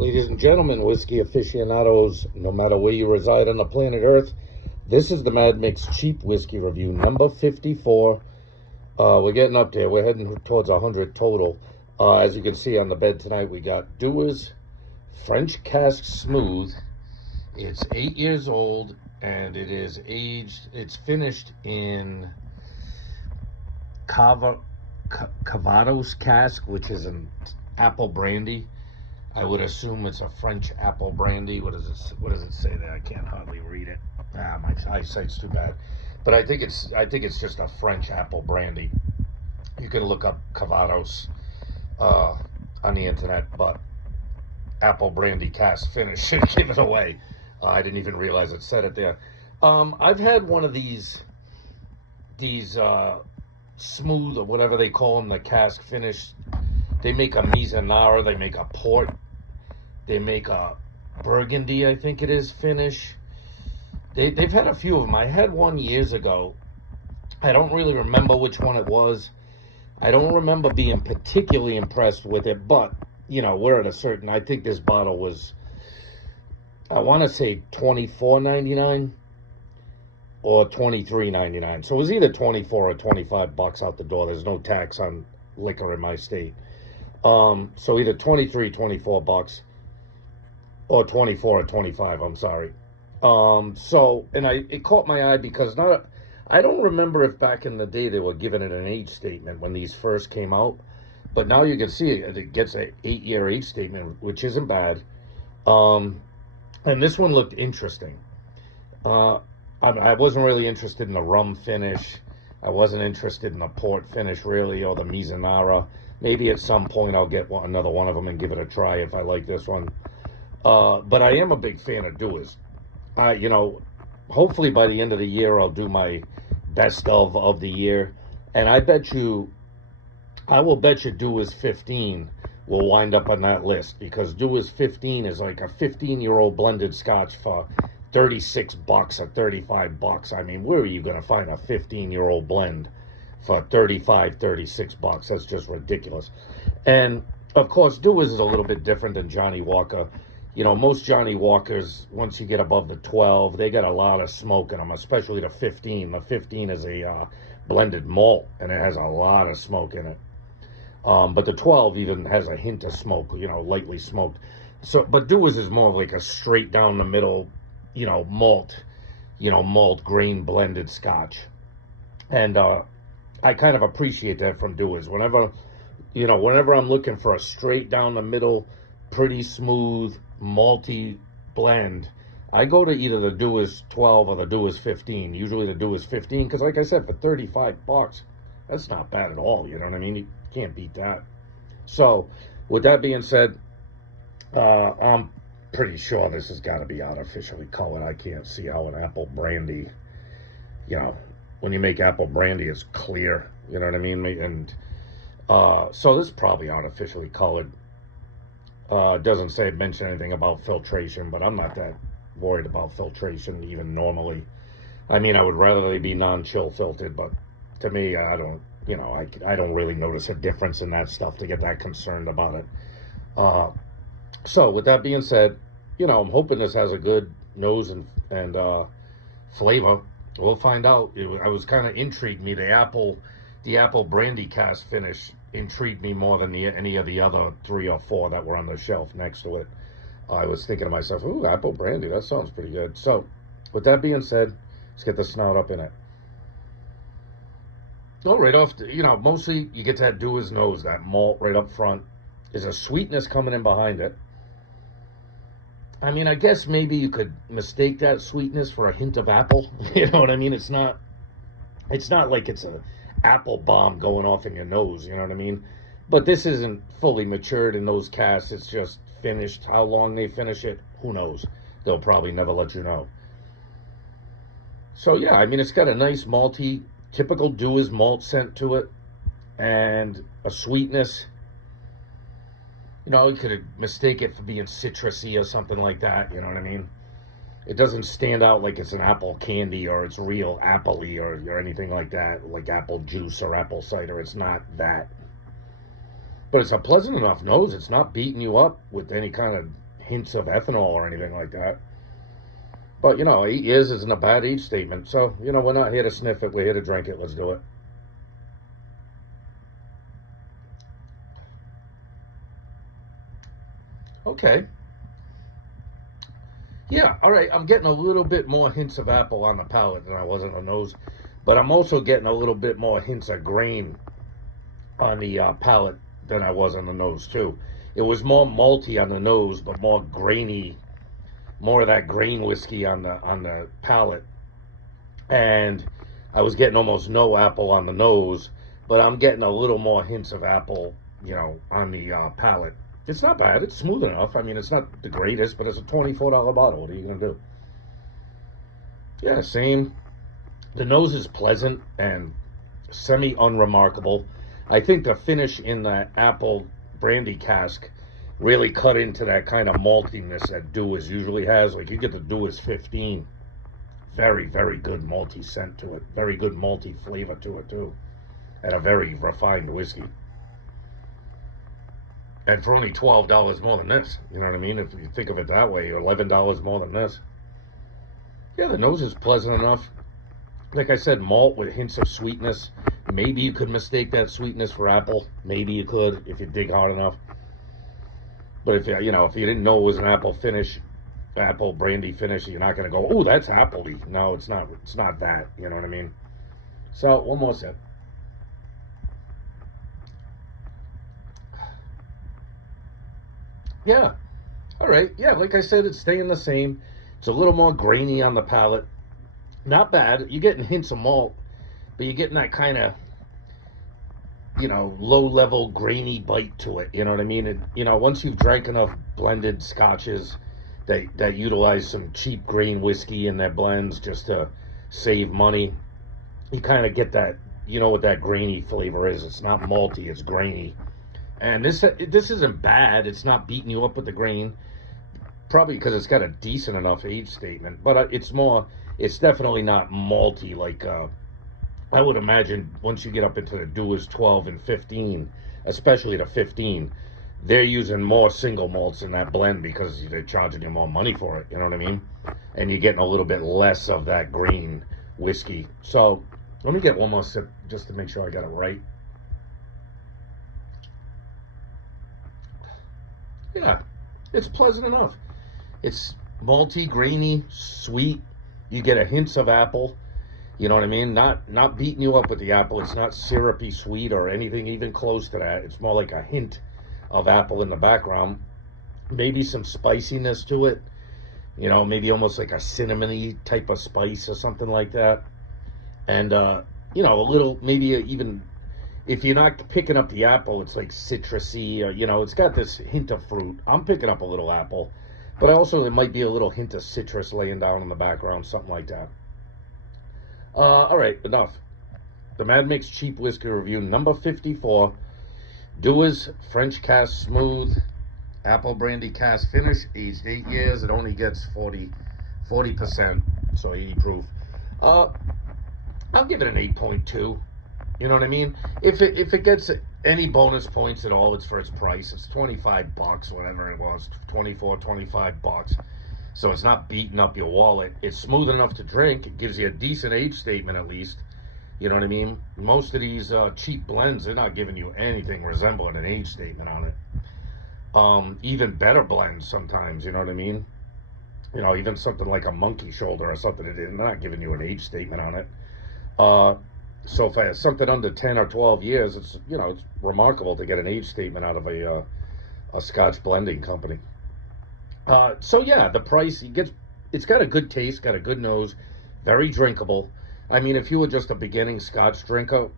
Ladies and gentlemen, whiskey aficionados, no matter where you reside on the planet Earth, this is the Mad Mix Cheap Whiskey Review, number 54. We're getting up there. We're heading towards 100 total. As you can see on the bed tonight, we got Dewars French Cask Smooth. It's 8 years old, and it is aged. It's finished in Cavados cask, which is an apple brandy. I would assume it's a French apple brandy. What does it say there? I can't hardly read it. My eyesight's too bad. But I think it's just a French apple brandy. You can look up Cavados on the internet, but apple brandy cask finish should give it away. I didn't even realize it said it there. I've had one of these smooth, or whatever they call them, the cask finish. They make a Mizanara, they make a port, they make a Burgundy, I think it is, finish. They've had a few of them. I had one years ago. I don't really remember which one it was. I don't remember being particularly impressed with it, but, you know, we're at a certain, I think this bottle was, I want to say $24.99 or $23.99. So it was either 24 or 25 bucks out the door. There's no tax on liquor in my state. So either 23, 24 bucks or 24 or 25, I'm sorry. And it caught my eye because I don't remember if back in the day they were giving it an age statement when these first came out, but now you can see it gets an 8-year age statement, which isn't bad. And this one looked interesting. I wasn't really interested in the rum finish. I wasn't interested in the port finish really, or the Mizanara. Maybe at some point I'll get another one of them and give it a try if I like this one. But I am a big fan of Dewars. Hopefully by the end of the year I'll do my best of the year. And I will bet you Dewars 15 will wind up on that list, because Dewars 15 is like a 15-year-old blended scotch for 36 bucks or 35 bucks. I mean, where are you going to find a 15-year-old blend for 35, 36 bucks? That's just ridiculous. And of course, Dewars is a little bit different than Johnny Walker. You know, most Johnny Walkers, once you get above the 12, they got a lot of smoke in them, especially the 15. The 15 is a blended malt, and it has a lot of smoke in it. But the 12 even has a hint of smoke, you know, lightly smoked. So, but Dewars is more like a straight down the middle, malt grain blended scotch. And I kind of appreciate that from Dewars. Whenever I'm looking for a straight down the middle, pretty smooth, malty blend, I go to either the Dewars 12 or the Dewars 15. Usually the Dewars 15, because like I said, for 35 bucks, that's not bad at all. You know what I mean? You can't beat that. So, with that being said, I'm pretty sure this has got to be artificially colored. I can't see how an apple brandy, when you make apple brandy, it's clear. You know what I mean? And so this is probably artificially colored. It doesn't mention anything about filtration, but I'm not that worried about filtration even normally. I mean, I would rather they be non-chill filtered, but to me, I don't really notice a difference in that stuff to get that concerned about it. So with that being said, I'm hoping this has a good nose and flavor. We'll find out. I was kind of intrigued me. The apple brandy cask finish intrigued me more than any of the other 3 or 4 that were on the shelf next to it. I was thinking to myself, ooh, apple brandy, that sounds pretty good. So with that being said, let's get the snout up in it. Oh, right off, mostly you get that Dewars nose, that malt right up front. There's a sweetness coming in behind it. I mean, I guess maybe you could mistake that sweetness for a hint of apple. You know what I mean? It's not like it's a apple bomb going off in your nose. You know what I mean? But this isn't fully matured in those casks. It's just finished. How long they finish it, who knows? They'll probably never let you know. So yeah, I mean, it's got a nice malty, typical Dewars malt scent to it, and a sweetness. You could mistake it for being citrusy or something like that. You know what I mean? It doesn't stand out like it's an apple candy or it's real apple-y or anything like that, like apple juice or apple cider. It's not that. But it's a pleasant enough nose. It's not beating you up with any kind of, hints of ethanol or anything like that. But, 8 years isn't a bad age statement. So, we're not here to sniff it. We're here to drink it. Let's do it. Okay. Yeah, all right. I'm getting a little bit more hints of apple on the palate than I was on the nose. But I'm also getting a little bit more hints of grain on the palate than I was on the nose, too. It was more malty on the nose, but more grainy, more of that grain whiskey on the palate. And I was getting almost no apple on the nose, but I'm getting a little more hints of apple, on the palate. It's not bad. It's smooth enough. I mean, it's not the greatest, but it's a $24 bottle. What are you going to do? Yeah, same. The nose is pleasant and semi-unremarkable. I think the finish in the apple brandy cask really cut into that kind of maltiness that Dewars usually has. Like, you get the Dewars 15. Very, very good malty scent to it. Very good malty flavor to it, too. And a very refined whiskey. And for only $12 more than this, you know what I mean? If you think of it that way, $11 more than this. Yeah, the nose is pleasant enough. Like I said, malt with hints of sweetness. Maybe you could mistake that sweetness for apple. Maybe you could if you dig hard enough. But if you didn't know it was an apple brandy finish, you're not going to go, oh, that's appley. No, it's not. It's not that. You know what I mean? So one more sip. Yeah. All right. Yeah, like I said, it's staying the same. It's a little more grainy on the palate. Not bad. You're getting hints of malt, but you're getting that kind of, low-level grainy bite to it. You know what I mean? And, once you've drank enough blended scotches that utilize some cheap grain whiskey in their blends just to save money, you kind of get that, what that grainy flavor is. It's not malty, it's grainy. And this isn't bad. It's not beating you up with the grain. Probably because it's got a decent enough age statement. But it's definitely not malty like I would imagine once you get up into the Dewars 12 and 15, especially the 15, they're using more single malts in that blend because they're charging you more money for it. You know what I mean? And you're getting a little bit less of that green whiskey. So let me get one more sip just to make sure I got it right. Yeah, it's pleasant enough. It's malty, grainy, sweet. You get a hints of apple. You know what I mean? Not beating you up with the apple. It's not syrupy sweet or anything even close to that. It's more like a hint of apple in the background. Maybe some spiciness to it. Maybe almost like a cinnamony type of spice or something like that. And, a little, maybe even, if you're not picking up the apple, it's like citrusy. Or, it's got this hint of fruit. I'm picking up a little apple. But also, there might be a little hint of citrus laying down in the background, something like that. All right, enough. The Mad Mix Cheap Whiskey Review, number 54. Dewars French Cask Smooth, Apple Brandy Cask Finish, aged 8 years. It only gets 40%, so 80 proof. I'll give it an 8.2. You know what I mean? If it gets any bonus points at all, it's for its price. It's $25, whatever it was, 24, $25. So it's not beating up your wallet. It's smooth enough to drink. It gives you a decent age statement at least. You know what I mean? Most of these cheap blends, they're not giving you anything resembling an age statement on it. Even better blends sometimes, you know what I mean? Even something like a monkey shoulder or something, they're not giving you an age statement on it. So if something under 10 or 12 years, it's remarkable to get an age statement out of a Scotch blending company. So yeah, the price, it's got a good taste, got a good nose, very drinkable. I mean, if you were just a beginning Scotch drinker,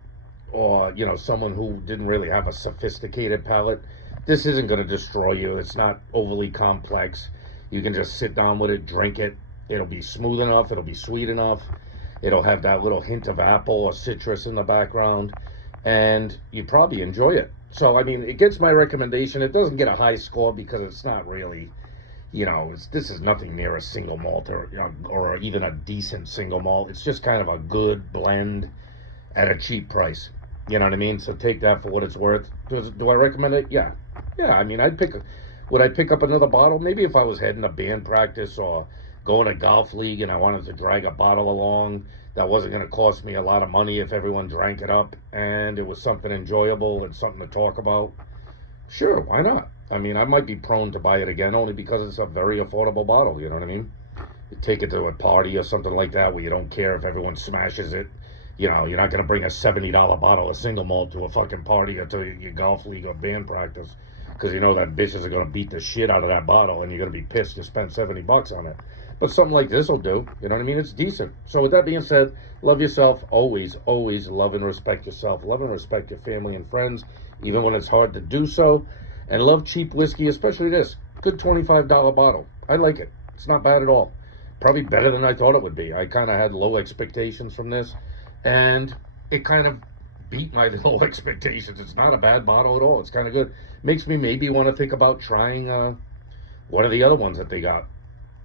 or someone who didn't really have a sophisticated palate, this isn't going to destroy you. It's not overly complex. You can just sit down with it, drink it. It'll be smooth enough. It'll be sweet enough. It'll have that little hint of apple or citrus in the background, and you probably enjoy it. So, I mean, it gets my recommendation. It doesn't get a high score because it's not really, this is nothing near a single malt or even a decent single malt. It's just kind of a good blend at a cheap price. You know what I mean? So take that for what it's worth. Do I recommend it? Yeah. Yeah, I mean, Would I pick up another bottle? Maybe if I was heading to band practice or going to golf league and I wanted to drag a bottle along that wasn't going to cost me a lot of money if everyone drank it up and it was something enjoyable and something to talk about. Sure, why not? I mean, I might be prone to buy it again only because it's a very affordable bottle, you know what I mean? You take it to a party or something like that where you don't care if everyone smashes it. You know, you're not going to bring a $70 bottle of single malt to a fucking party or to your golf league or band practice because you know that bitches are going to beat the shit out of that bottle and you're going to be pissed you spent $70 on it. But something like this will do. You know what I mean? It's decent. So with that being said, love yourself. Always, always love and respect yourself. Love and respect your family and friends, even when it's hard to do so. And love cheap whiskey, especially this. Good $25 bottle. I like it. It's not bad at all. Probably better than I thought it would be. I kind of had low expectations from this. And it kind of beat my low expectations. It's not a bad bottle at all. It's kind of good. Makes me maybe want to think about trying one of the other ones that they got.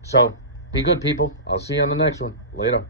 So, be good, people. I'll see you on the next one. Later.